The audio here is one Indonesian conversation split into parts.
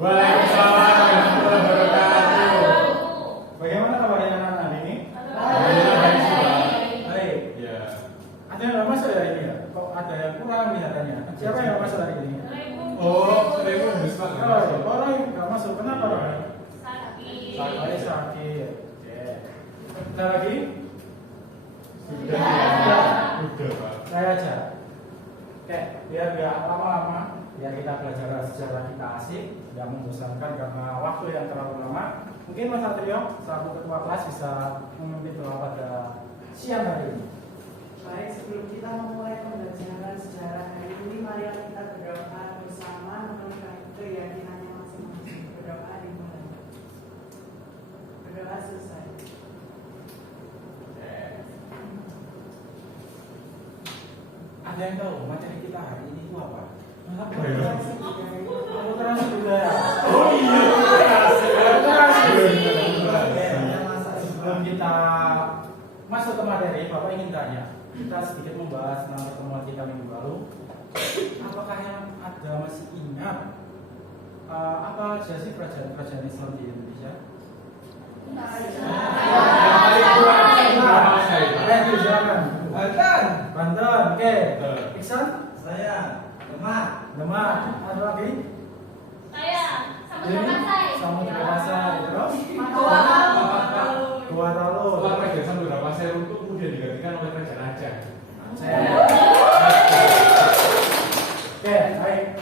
Waalaikumsalam warahmatullahi wabarakatuh. Bagaimana kabarnya anak-anak hari ini? Baik. Ya. Ada yang nggak masuk ya ini ya? Kok ada yang kurang kelihatannya? Siapa yang nggak masuk hari ini? Oh, saya pun bisa. Orang yang nggak masuk. Kenapa Roy? Sakit. Sakit. Oke. Kita lagi? Sudah, Pak. Saya aja. Oke, biar nggak lama-lama, biar kita belajar sejarah kita asik, nggak membosankan karena waktu yang terlalu lama. Mungkin Mas Satrio, selaku ketua kelas bisa memimpin doa pada siang hari ini. Baik, sebelum kita memulai pembelajaran sejarah hari ini, mari kita berdoa bersama menurut keyakinannya masing-masing. Berdoa dimulai. Berdoa selesai. Ada yang tahu materi kita hari ini itu apa? Akulturasi Akulturasi budaya. Oh iya, Sebelum kita masuk ke materi, Bapak ingin tanya, kita sedikit membahas tentang pertemuan kita minggu lalu. Apakah yang ada masih ingat apa aja sih kerajaan Islam di Indonesia? Banten, oke. Iksan? Saya Demak. Demak. Ada lagi? Saya Samudra Pasai. Samudra Pasai. Terus? Gua Talu. Setelah kerajaan Samudra Pasai runtuh kemudian digantikan oleh kerajaan Aceh. Oke, baik.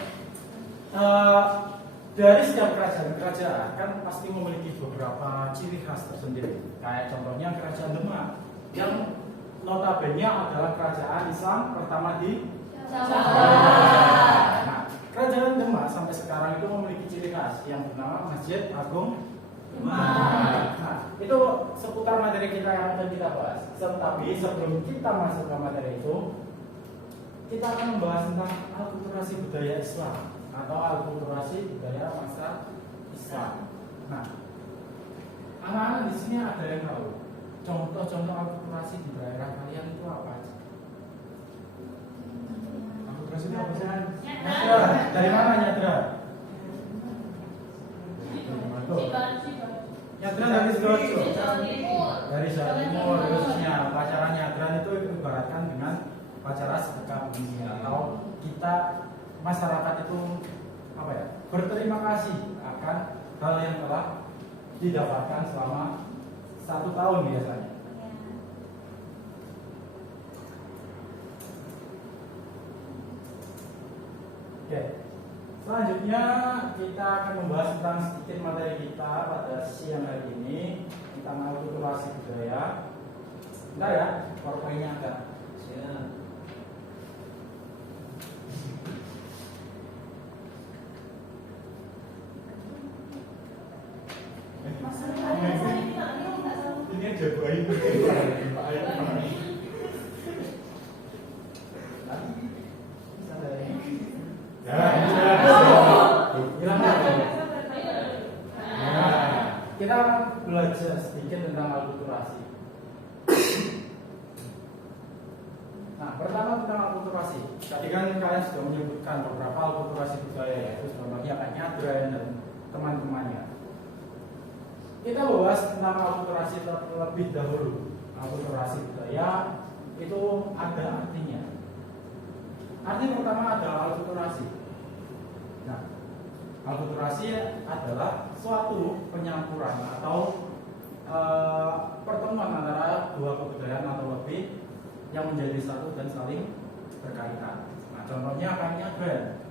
Dari setiap kerajaan kan pasti memiliki beberapa ciri khas tersendiri. Kayak contohnya kerajaan Demak yang notabene adalah kerajaan Islam pertama di Nah, kerajaan Demak sampai sekarang itu memiliki ciri khas yang bernama Masjid Agung Demak. Nah, itu seputar materi kita yang akan kita bahas. Tetapi sebelum kita masuk ke materi itu, kita akan membahas tentang akulturasi budaya Islam atau akulturasi budaya masa Islam. Nah, anak-anak di sini ada yang tahu contoh-contoh akulturasi di daerah kalian itu apa aja? Akulturasi itu apa sih? Nyadra, dari mana Nyadra? Nyadra dari Sidoarjo. Dari Jawa Timur, khususnya upacara nyadran itu ibaratkan dengan upacara sedekah bumi atau kita masyarakat itu apa ya, berterima kasih akan hal yang telah didapatkan selama 1 tahun biasanya. Oke, selanjutnya kita akan membahas tentang sedikit materi kita pada siang hari ini tentang akulturasi budaya. Bentar ya, PowerPoint-nya ada. Ini aja baik. Kita belajar sedikit tentang akulturasi. Nah, pertama tentang akulturasi. Tadi kan kalian sudah menyebutkan beberapa akulturasi budaya, yaitu contohnya kayak Nyadran dan teman-temannya. Kita bahas tentang akulturasi terlebih dahulu. Akulturasi budaya itu ada artinya. Arti pertama adalah akulturasi. Nah, akulturasi adalah suatu penyampuran atau pertemuan antara dua kebudayaan atau lebih yang menjadi satu dan saling berkaitan. Nah, contohnya kayak Nyadran.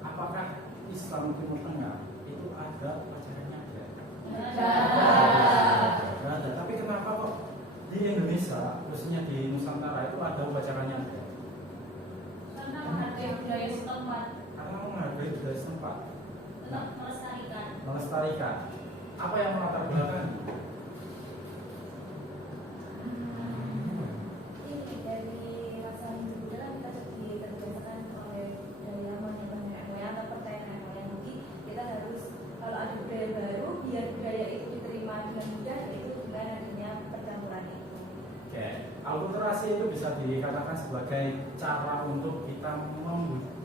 Apakah Islam Timur Tengah itu ada upacaranya? Ada. Tapi kenapa kok di Indonesia, khususnya di Nusantara itu ada upacaranya? Karena menghargai budaya setempat. Karena menghargai budaya setempat. Tetap melestarikan. Melestarikan. Apa yang melatar belakang? Ini dari rasa Hindu kita jadi terbiasakan oleh dari lamanya nenek moyang atau percayaan nenek moyang. Jadi kita harus kalau ada budaya baru, biar budaya itu diterima dengan mudah, itu dengan adanya percampuran itu. Oke, akulturasi itu bisa dikatakan sebagai cara untuk kita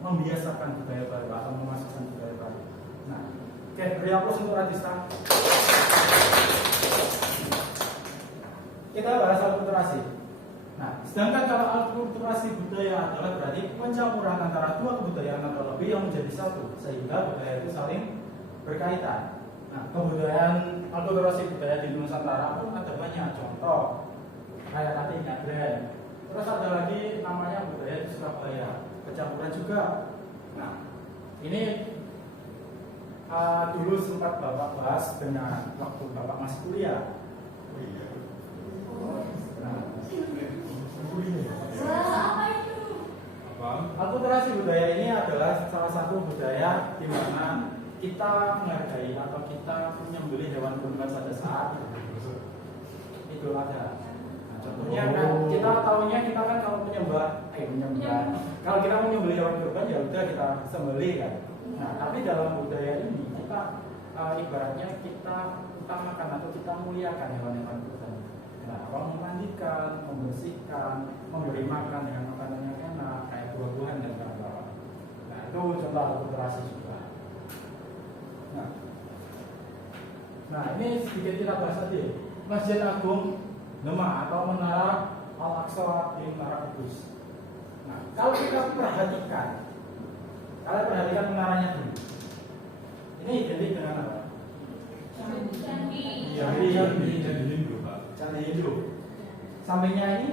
membiasakan budaya baru atau memasukkan budaya baru. Nah, Oke, beri aplaus untuk Radista. Kita bahas alkulturasi. Nah, sedangkan kalau alkulturasi budaya adalah berarti pencampuran antara dua kebudayaan atau lebih yang menjadi satu, sehingga budaya itu saling berkaitan. Nah, kebudayaan alkulturasi budaya di Nusantara pun ada banyak contoh, kayak tadi Nyadren. Terus ada lagi namanya budaya di Surabaya, pencampuran juga. Nah, ini dulu sempat Bapak bahas dengan waktu Bapak masih kuliah. Nah, Apa itu? alkulturasi budaya ini adalah salah satu budaya di mana kita menghargai atau kita menyembelih hewan kurban pada saat Idul Adha. Nah, contohnya kan kita tahunya kita kan kalau menyembah. Kalau kita menyembelih hewan kurban ya udah kita sembelih kan. Nah, tapi dalam budaya ini kita ibaratnya kita utamakan atau kita muliakan hewan-hewan kurban. Nah, memandikan, membersihkan, memberi makan dengan makanan yang enak, kayak buah-buahan dan kawan-kawan. Nah, itu contoh alkulturasi juga. Nah, ini sedikit kita bahas tadi. Masjid Agung Demak atau Menara Al-Aqsa di Menara Kudus. Nah, kalau kita perhatikan, kalian perhatikan menaranya dulu. Ini identik dengan apa? Candi. Jadi Hindu, Pak. Candi Hindu. Sampingnya ini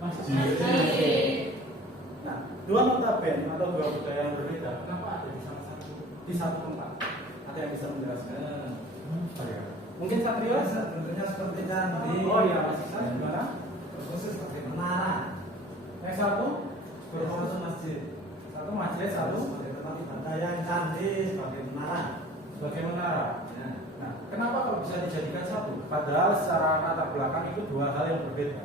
Masjid. Nah, dua notaben atau dua budaya yang berbeda, kenapa ada di satu tempat? Ada yang bisa menjelaskan? Mungkin Satrio? Bentuknya seperti candi. Oh iya, Mas Iksan gimana? Khusus seperti menara. Yang satu? Berfokus masjid. Satu masjid, satu Sebagai tempat ibadah yang candi sebagai menara. sebagai menara. Ya. Nah, kenapa kalau bisa dijadikan satu? Padahal secara latar belakang itu dua hal yang berbeda.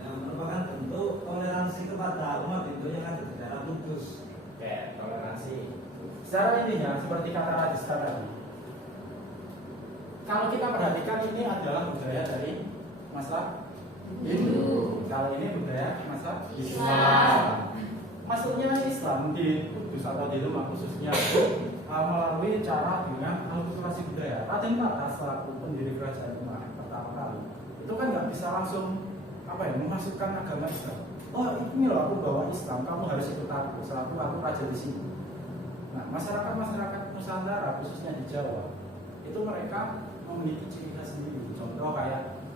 Yang merupakan bentuk toleransi kepada umat Hindu yang ada di daerah Kudus. Oke, toleransi. Secara intinya seperti kata Radista tadi. Kalau kita perhatikan ini adalah budaya dari masa Hindu. Kalau ini budaya masa Islam. Masuknya Islam di Kudus atau di Demak khususnya itu melalui cara dengan alkulturasi budaya. Raden Tata selaku pendiri kerajaan Demak pertama kali itu kan nggak bisa langsung memasukkan agama Islam. Oh ini loh aku bawa Islam, kamu harus ikut aku. Selaku aku raja di sini. Nah masyarakat Nusantara khususnya di Jawa itu mereka memiliki ciri khas sendiri. Contoh kayak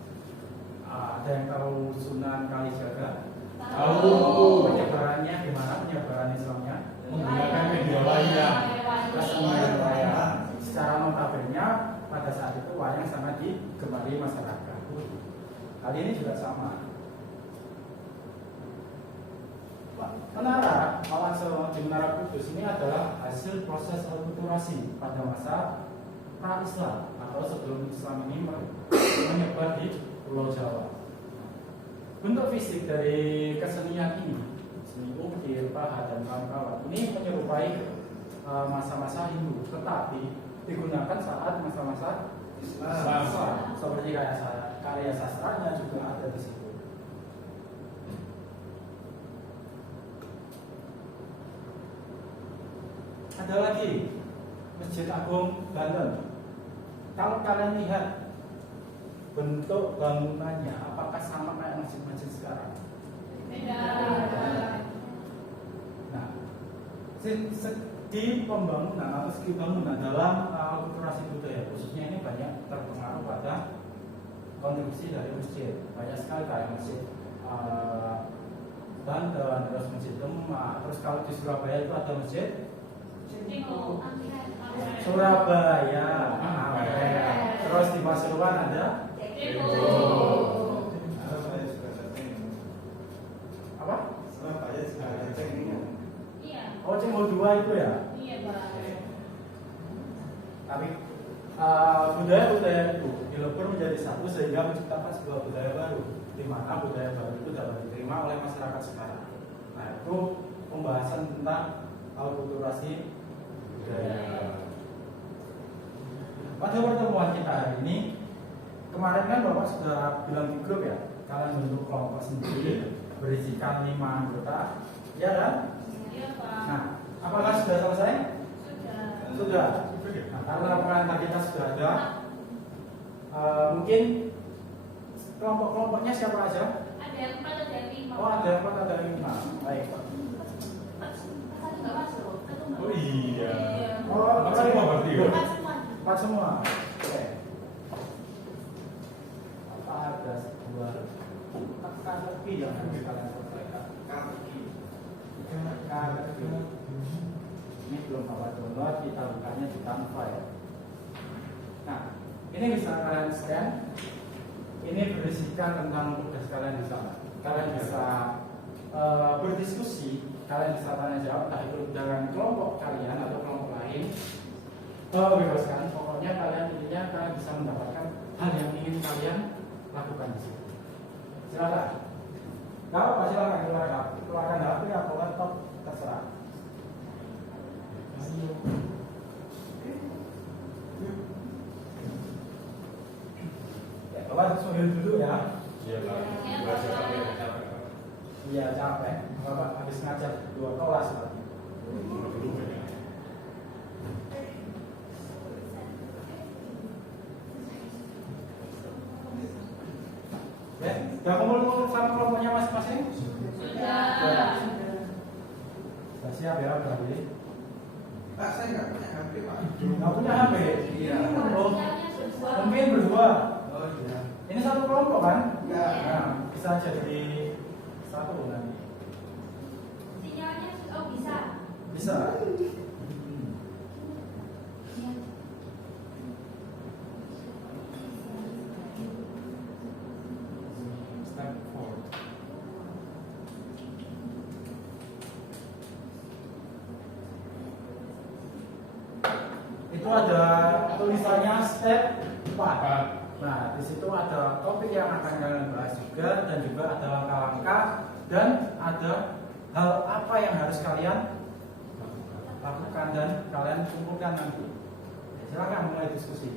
ada yang tahu Sunan Kalijaga. Tahu. Penyebarannya gimana? Penyebaran Islamnya Menggunakan media wayang. Kesemuanya wayang. Secara notabene pada saat itu wayang sangat digemari masyarakat. Kali ini juga sama. Menara Al-Aqsa di Menara Kudus ini adalah hasil proses alkulturasi pada masa pra-Islam atau sebelum Islam ini menyebar di Pulau Jawa. Bentuk fisik dari kesenian ini, seni ukir, pahat, dan kawan-kawan ini menyerupai masa-masa Hindu, tetapi digunakan saat masa-masa Islam. Seperti karya sastranya juga ada di situ. Ada lagi Masjid Agung Banten. Kalau kalian lihat bentuk bangunannya, apakah sama kayak masjid-masjid sekarang? Beda. Nah, segi pembangunan atau segi bangunan dalam alkulturasi budaya khususnya ini banyak terpengaruh pada kontribusi dari masjid. Banyak sekali kayak masjid Banten, terus masjid Demak, terus kalau di Surabaya itu ada masjid Surabaya, terus di Pasuruan ada Surabaya juga ada ceng. apa? Surabaya juga ada ceng. Iya. Oh, Cengho 2 itu ya. Iya, Pak. Tapi budaya-budaya itu dilebur menjadi satu sehingga menciptakan sebuah budaya baru, di mana budaya baru itu dapat diterima oleh masyarakat sekarang. Nah, itu pembahasan tentang alkulturasi budaya. Pada pertemuan kita hari ini, kemarin kan Bapak sudah bilang di grup ya, kalian bentuk kelompok sendiri berisikan 5 anggota, ya kan? Iya, Pak. Nah, apakah sudah selesai? Sudah. Sudah. Nah, karena laporan kita sudah ada, mungkin kelompok-kelompoknya siapa aja? Ada yang 4, ada yang 5. Oh, ada 4, ada 5. Baik, Pak. Satu nggak masuk. Satu nggak Oh iya. Oh, Empat semua berarti ya? 4 semua. 4 semua. Oke. Apa ada 2 KTP yang harus kalian selesaikan? KTP. Ini belum Bapak download, kita bukanya di Canva ya. Nah, ini bisa kalian scan. Ini berisikan tentang tugas kalian di sana. Kalian bisa berdiskusi, kalian bisa tanya jawab, entah itu dengan kelompok kalian atau kelompok lain. Bebaskan, pokoknya kalian intinya kalian bisa mendapatkan hal yang ingin kalian lakukan di sini. Silakan. Kalau Pak silakan keluarkan HP atau laptop terserah. Ya, Bapak sudah dulu ya. Iya Pak. Baca pakai capek. Iya capek. Bapak habis ngajar 2 kelas tadi. Ya, sudah kumpul sama kelompoknya masing-masing? Sudah. Sudah siap ya berarti? Pak, saya nggak punya HP, Pak. Nggak punya HP? Iya. Oh, Sinyalnya berdua. mungkin berdua. Oh iya. Ini satu kelompok kan? Iya. Nah, bisa jadi satu nanti. Sinyalnya bisa. Bisa. Step 4. Itu ada tulisannya step 4. 4. Nah, di situ ada topik yang akan kalian bahas juga dan juga ada langkah-langkah dan ada hal apa yang harus kalian lakukan dan kalian kumpulkan nanti. Silakan mulai diskusi.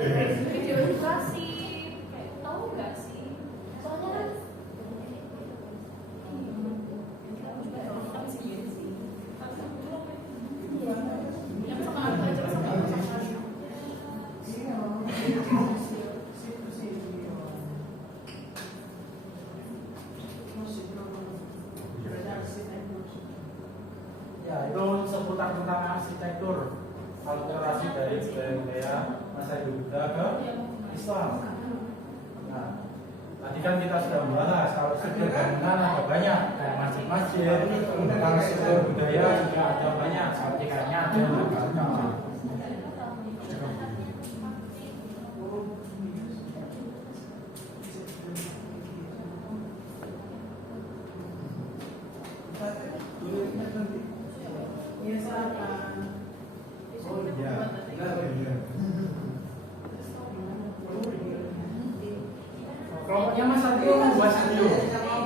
Video edukasi. Tahu nggak sih? Soalnya kan Ya, itu seputar tentang arsitektur alterasi dari budaya masa Buddha ke Islam. Nah, tadi kan kita sudah bahas kalau struktur bangunan ada banyak, kayak masjid-masjid, kalau struktur budaya juga ada banyak, seperti kayaknya ada agama. Iya, silakan. Oh iya. Iya. Kelompoknya Mas Satrio membuat video.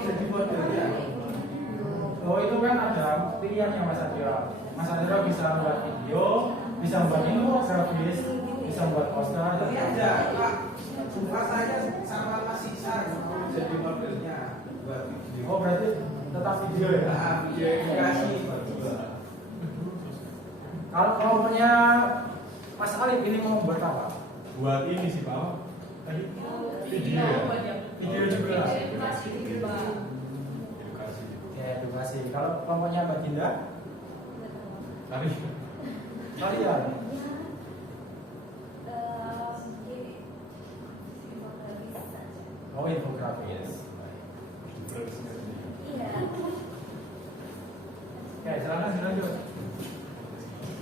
Jadi model ya. Oh itu kan ada pilihannya Mas Satrio. Mas Satrio bisa buat video, bisa buat infografis, bisa buat poster. Tapi ada Pak. Rasanya sama Mas Isar jadi modelnya buat video. Oh berarti tetap video ya? Nah, video edukasi berdua. Kalau kelompoknya Mas Alif ini mau buat apa? Buat ini sih Pak. Tadi video ya. Video juga. edukasi juga. Edukasi. Ya edukasi. Kalau kelompoknya Mbak Dinda, Tapi kalian oh infografis. Oke silakan dilanjut.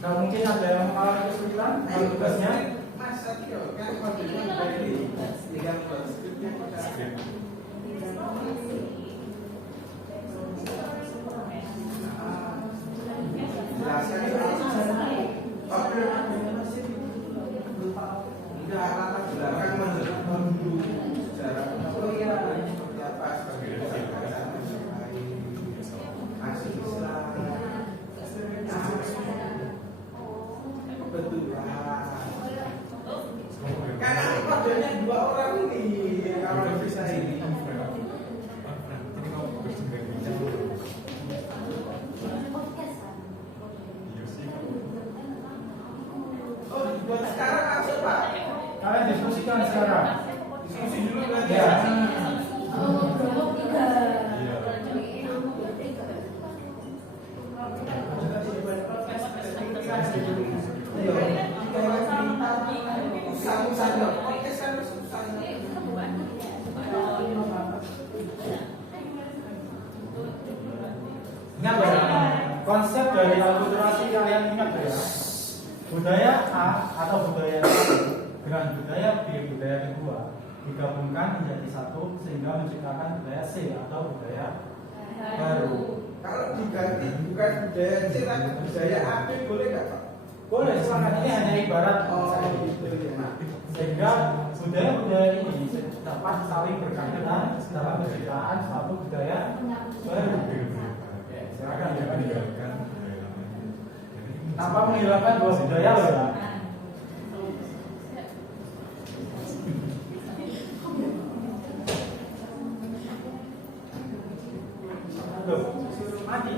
Kalau mungkin ada yang mengalami kesulitan kalau tugasnya. Mas Satrio kan modelnya dari tinggal buat skripnya kita. Enggak, latar belakang menurut dulu sejarah. Oh iya, seperti apa sebagai ada konsep dari akulturasi kalian ingat ya? Budaya A atau budaya dengan budaya B, budaya kedua digabungkan menjadi satu sehingga menciptakan budaya C atau budaya baru. Kalau diganti bukan budaya C tapi budaya AB boleh nggak Pak? Boleh, silakan. Ini hanya ibarat Gitu ya. Nah, sehingga budaya-budaya ini dapat saling berkaitan dalam penciptaan suatu budaya baru. Oke, silakan ya Pak. Tanpa menghilangkan dua budaya loh ya. Loh, mati.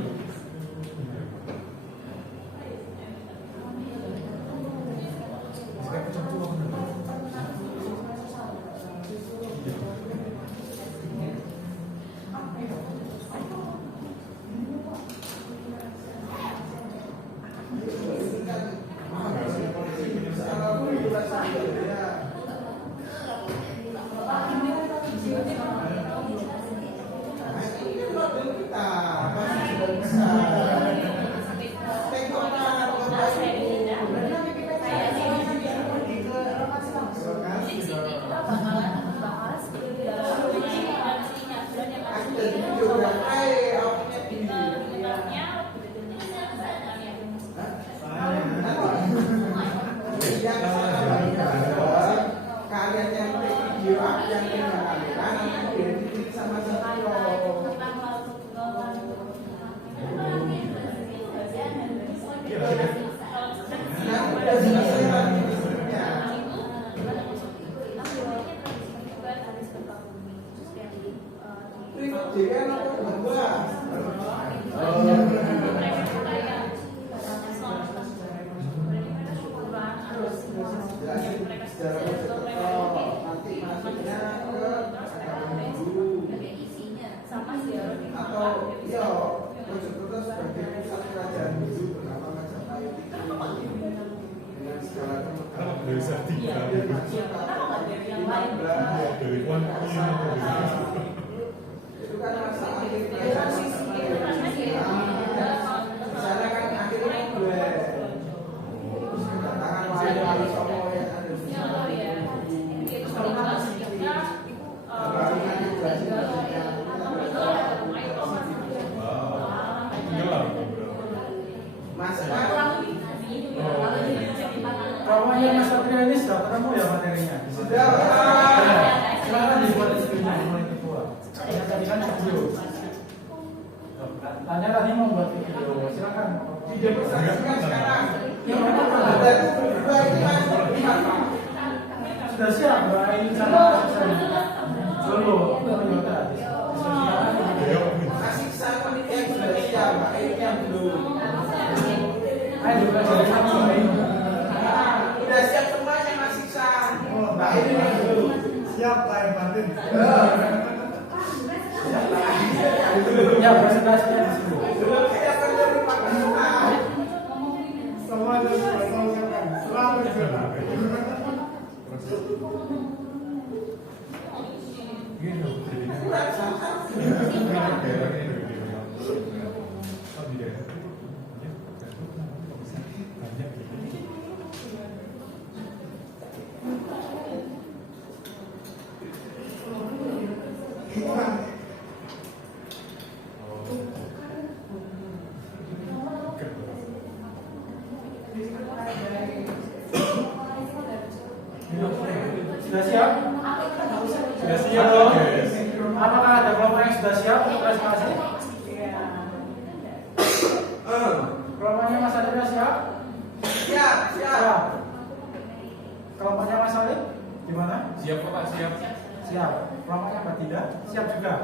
Kawannya Mas Satria ini sudah ketemu ya materinya? Sudah. Silakan dibuat screen-nya mulai kedua. Yang tadi kan video. Tanya tadi mau buat video, silakan. Video persaksikan sekarang. Yang mana Ada dua ini Mas, sudah siap Mbak ini sama dulu. Masih sama yang sudah siap, Pak. Ini yang belum. Ayo juga jadi sama ini. Udah siap semuanya Mas Iksan. Mbak ini yang belum. Siap lahir batin. Ya presentasinya di sini. Belum siap kerja di Pak Kasman. Semua harus diselesaikan. Selalu siap. Kurang sama. Sudah siap? Sudah siap dong? Apakah ada kelompok yang sudah siap untuk presentasi? Kelompoknya Mas Adi sudah siap? Siap, siap. Kelompoknya Mas Alif gimana? Siap kok Pak, siap. Siap. Kelompoknya Mbak Dinda siap juga?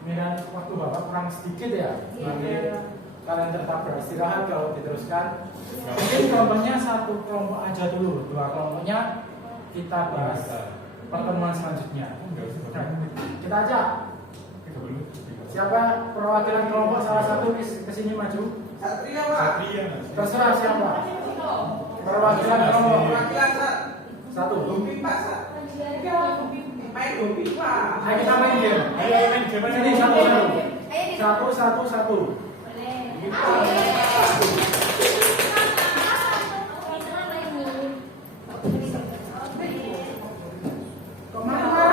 Kemudian waktu Bapak kurang sedikit ya? Nanti kalian tetap beristirahat kalau diteruskan. Mungkin kelompoknya satu kelompok aja dulu, dua kelompoknya kita bahas pertemuan selanjutnya. Kita ajak. Siapa perwakilan kelompok salah satu kesini maju? Satria Pak. Terserah siapa. Perwakilan kelompok Perwakilan satu. Gumpi Pak. Main Gumpi Pak. Ayo kita main game. Ayo main game. Sini satu. Satu. Kemana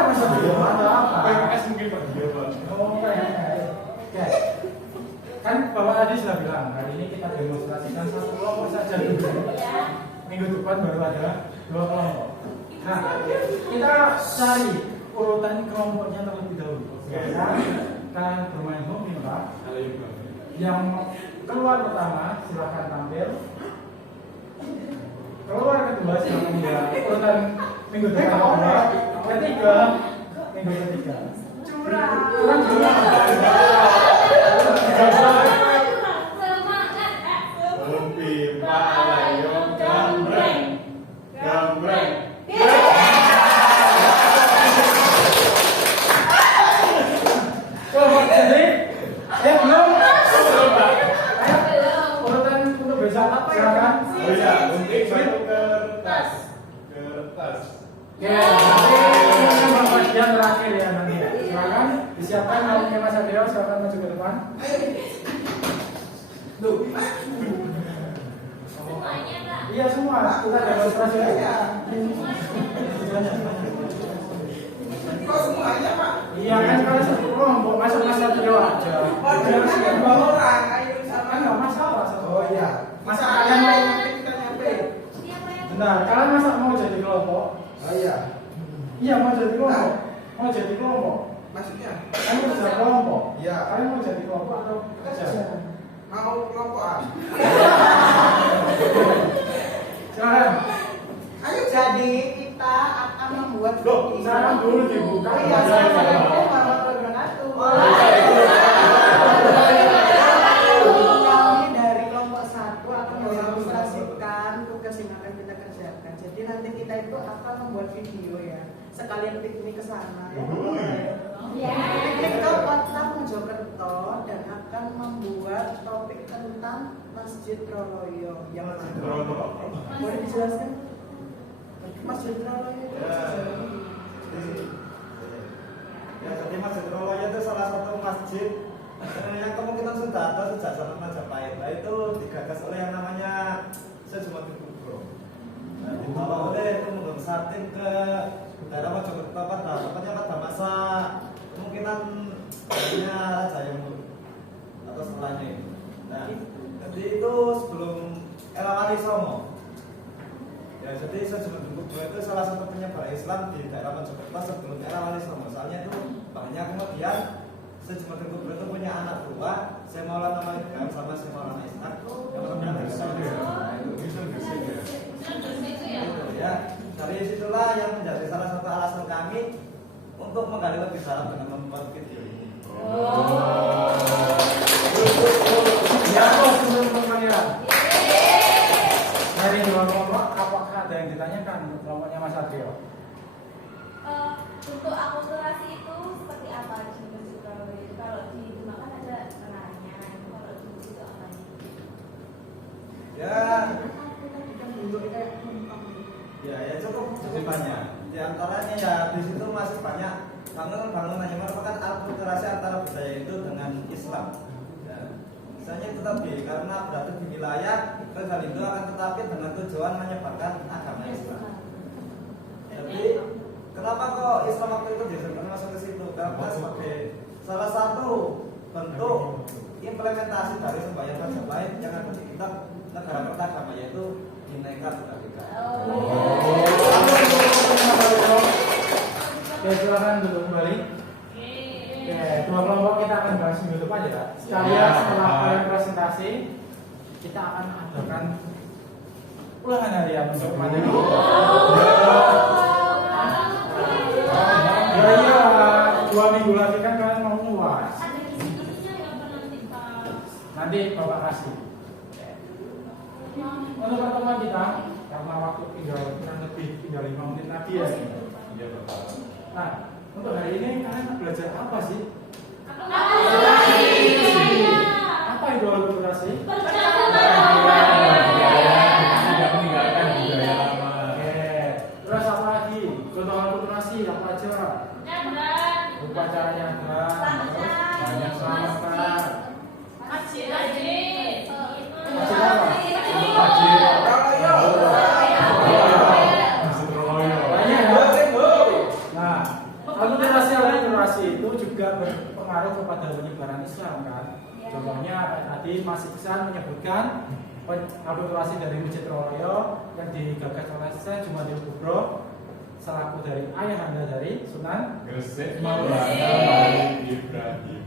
Mas Satrio? Ada apa? PPS mungkin Pak dia Pak. Oh, oke. Kan Bapak tadi sudah bilang, hari ini kita demonstrasikan satu kelompok saja dulu. Minggu depan baru ada 2 kelompok. Nah, kita cari urutan kelompoknya terlebih dahulu. Kalian bermain hobi, Pak. Halo Ibu. Yang keluar pertama silahkan tampil. Keluar kedua silahkan ya. Urutan minggu depan kedua, ketiga, minggu ketiga. Curang. Hobi Malayo gambreng. Gambreng. Kelompok jadi, belum. Belum. Urutan untuk besok silakan. Oh iya, gunting batu kertas. Kertas. Oke, nanti bagian terakhir ya nanti. Silakan disiapkan namanya Mas Satrio, silakan maju ke depan. Duh, Semuanya Kak. Iya semua, kita demonstrasi aja. kok semuanya Pak? Iya kan kalau satu kelompok masuk Mas Satrio aja. Padahal kan 2 orang, ayo sama. Kan nggak masalah satu. Oh iya. Masa kalian mau nyampe kita nyampe? Siapa yang Benar, kalian masa mau jadi kelompok? Oh iya. Iya mau jadi kelompok. Mau jadi kelompok. Maksudnya? Kalian mau jadi kelompok? Iya. Kalian mau jadi kelompok atau kerja? Mau kelompokan. Silakan. Ayo jadi kita akan membuat Loh, saran dulu dibuka. Oh iya, kami dari kelompok 1 akan mendemonstrasikan tugas yang akan kita kerjakan. Jadi nanti kita itu akan membuat video ya, sekalian piknik ke sana ya. Piknik ke kota Mojokerto dan akan membuat topik tentang Masjid Troloyo yang mana? Boleh dijelaskan? Masjid Troloyo itu Ya, jadi Masjid Troloyo itu salah satu masjid yang kemungkinan sudah ada sejak zaman Majapahit. Nah, itu digagas oleh yang namanya Sejumatin Kubro. Nah, ditolak oleh Tumenggung Satin ke daerah Mojokerto pada masa kemungkinan adanya Raja Yamur atau setelahnya itu. Nah, jadi itu sebelum era Wali Songo. Ya, jadi Sejumatin Kubro itu salah satu penyebar Islam di daerah Mojokerto sebelum era Wali Songo. Soalnya itu banyak kemudian Sejumatin Kubro itu punya anak tua, Syekh Maulana Malik Ibrahim sama Syekh Maulana Ishaq. Yang pertama Bisa nggak ya? ya, dari situlah yang menjadi salah satu alasan kami untuk menggali lebih dalam dengan membuat video ini. Ya, sebelum pemanggilan. Dari 2 kelompok, apakah ada yang ditanyakan untuk kelompoknya Mas Satrio? Untuk akulturasi itu seperti apa di Masjid Troloyo? Kalau di Demak ada neranya, kalau di situ apa? Ya, ya cukup banyak. Di antaranya ya di situ masih banyak bangunan yang merupakan akulturasi antara budaya itu dengan Islam. Ya, misalnya itu tadi karena berada di wilayah Tegal itu akan tetapi dengan tujuan menyebarkan agama Islam. Jadi kenapa kok Islam waktu itu disebut masuk ke situ? Karena sebagai salah satu bentuk implementasi dari sembahyang Majapahit yang ada di kitab negara pertama yaitu Bhinneka Tunggal Ika. Oke, silakan duduk kembali. Oke, 2 kelompok kita akan bahas minggu depan ya, Kak. Sekalian setelah kalian presentasi, kita akan adakan ulangan harian untuk materi. Ya iya, 2 minggu lagi kan kalian mau UAS. ada isinya ya apa nanti Pak? Nanti Bapak kasih. Untuk pertemuan kita, karena waktu tinggal kurang lebih tinggal 5 menit lagi ya. Iya Bapak. Nah, untuk hari ini kalian belajar apa sih? Apa itu akulturasi? Tidak meninggalkan budaya lama. Oke, terus apa lagi? Contoh akulturasi apa aja? Upacara nyadran, terus banyak selamat. Masjid berpengaruh kepada penyebaran Islam kan. Ya. Contohnya kayak tadi Mas Iksan menyebutkan akulturasi dari Masjid Roloyo yang digagas oleh Syekh Jumadil Kubro selaku dari ayahanda dari Sunan Gresik Maulana Maulana Ibrahim.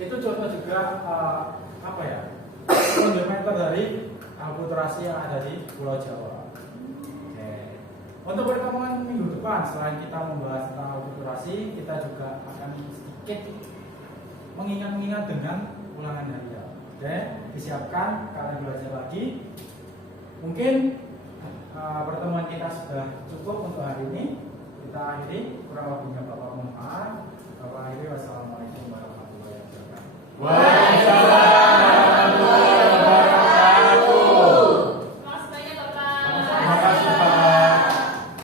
Itu contoh juga apa ya, fundamental dari akulturasi yang ada di Pulau Jawa. Oke. Untuk pertemuan minggu depan, selain kita membahas tentang akulturasi, kita juga akan sedikit mengingat-ingat dengan ulangan harian. Oke, disiapkan kalian belajar lagi. Mungkin pertemuan kita sudah cukup untuk hari ini. Kita akhiri, kurang lebihnya Bapak mohon maaf. Bapak akhiri, wassalamualaikum warahmatullahi wabarakatuh.